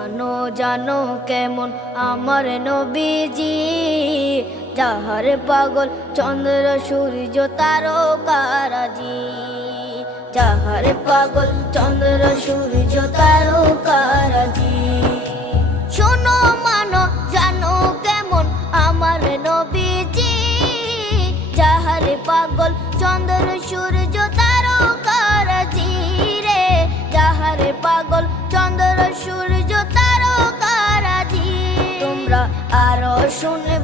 মানো জানো কেমন আমার নবীজি, যাহার পাগল চন্দ্র সূর্য তারকারাজি, যাহার পাগল চন্দ্র সূর্য তারকারাজি। শোনো মানো জানো কেমন আমার নবীজি, যাহার পাগল চন্দ্র সূর্য তারকারাজি রে, যাহার পাগল চন্দ্র সূর্য তারকারাজি। তোমরা আরো শুনে